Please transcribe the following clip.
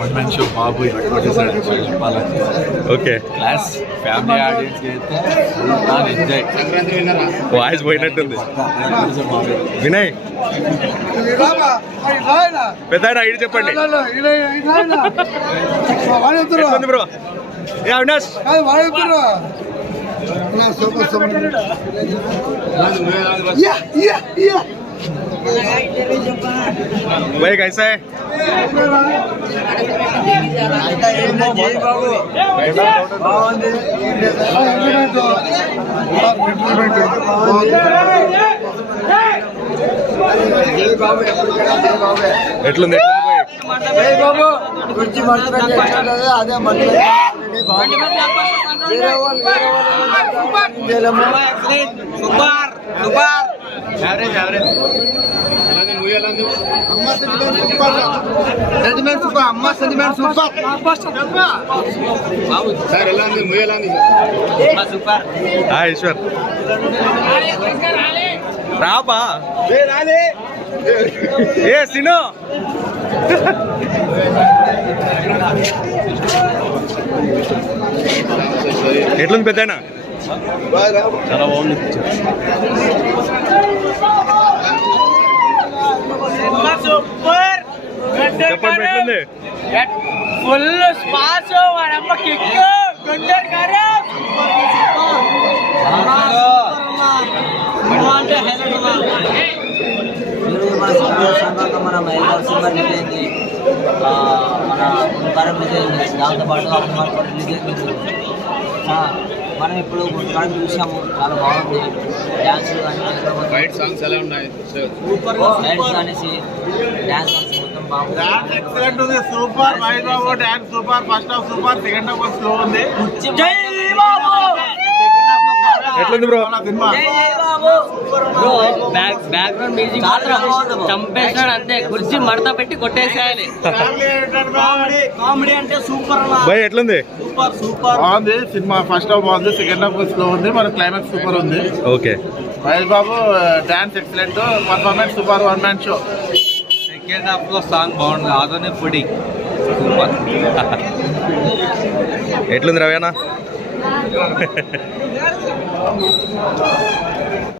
One man show బాబు okay class family audience అయితే enjoy. Voice పోయినట్టుంది. Vinay పెద్ద ID చెప్పండి bro. ఏ అవినాష్ भाई कैसा है? ఎట్లుంది ఈశ్వర్ రాబా ఏ సిను ఎట్లుంది పెద్దనా? చాలా బాగుంది. చెప్పండి ఎట్లుంది? ఫుల్ స్పాస్ వాడమ్మ కిక్ గుండర్ గారు మన మహిళా సినిమా రిలీజ్ అయింది, మన గుంకారం రిలీజ్ అయింది, దాంతోపాటు అమ్మవారి కూడా రిలీజ్ అయింది. మనం ఇప్పుడు గుంకారం చూసాము, చాలా బాగుంది. డ్యాన్సులు కానీ ఫైట్ సాంగ్స్ ఎలా ఉన్నాయి? సూపర్ ఫైట్స్ అనేసి డ్యాన్స్ సాంగ్స్ మొత్తం బాగుంది. ఎక్సలెంట్ ఉంది. Super Mahesh Babu dance super. First half super, second half slow ఉంది. ఎట్లుంది బ్రో? బ్యాక్గ్రౌండ్ మ్యూజిక్ చంపేస్తాడు అంతే, కుర్చీ మడత పెట్టి కొట్టేసేయాలి. కామెడీ అంటే సూపర్ భయ్ ఎట్లుంది? సూపర్ సూపర్ బాగుంది సినిమా. ఫస్ట్ హాఫ్ బాగుంది, సెకండ్ హాఫ్ స్లో ఉంది, మన క్లైమాక్స్ సూపర్ ఉంది. Okay Mahesh Babu dance excellent, performance super, one man show. Second half లో సాంగ్ బాగుంది, అదనే పొడి సూపర్. ఎట్లుంది రవేనా?